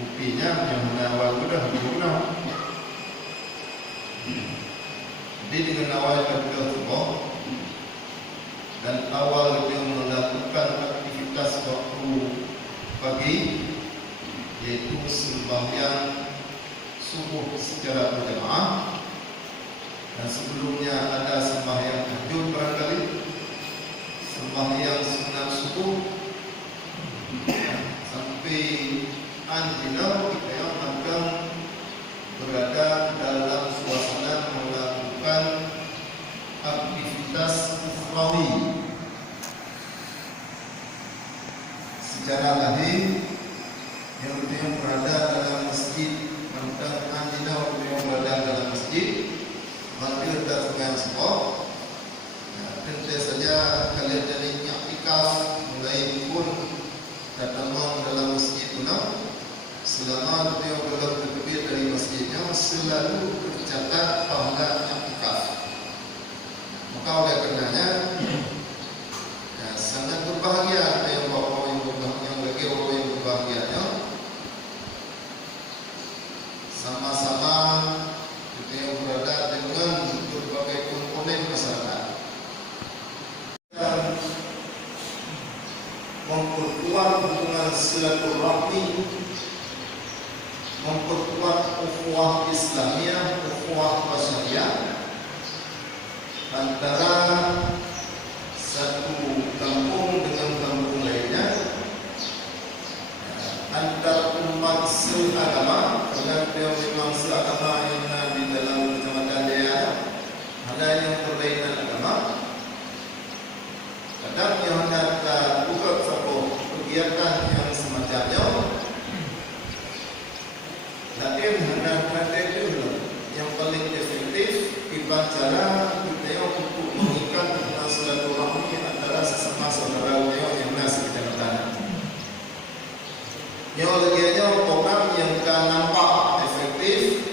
Buktinya yang awal sudah berguna. Jadi dengan awal kita semua dan awal kita melakukan aktivitas waktu pagi, yaitu sembahyang subuh secara berjamaah, dan sebelumnya ada sembahyang tahajud barangkali, sembahyang sunat subuh, sampai anjinau kita yang akan berada dalam suasana melakukan aktivitas ukhrawi secara lahir, yang kita berada dalam masjid, maka anjinau kita berada dalam masjid, maka kita sembahyang semua. Tentu saja kalian jadi i'tikaf mulai pun datang dalam masjid punah, selama kita belum terbit dari masjidnya selalu tercatat pahala i'tikaf. Maka oleh karenanya sangat berbahagia yang bapak yang bagi orang yang berbahagianya, sama-sama kita yang berada dengan berbagai komponen masyarakat dan memperkuat hubungan silaturahmi, memperkuat ukhuwah Islamiyah, ukhuwah Basyariah antara satu kampung dengan kampung lainnya, antar umat seagama, karena dia memang seagama yang di dalam kecamatan dia ada yang berbeda agama. Kadang yang hendak buka satu kegiatan yang semacamnya, tapi hendak ada dulu yang paling efektif dengan cara kita untuk mengikat silaturahmi antara sesama saudara yang masih kecamatan. Yang laginya program yang kan nampak efektif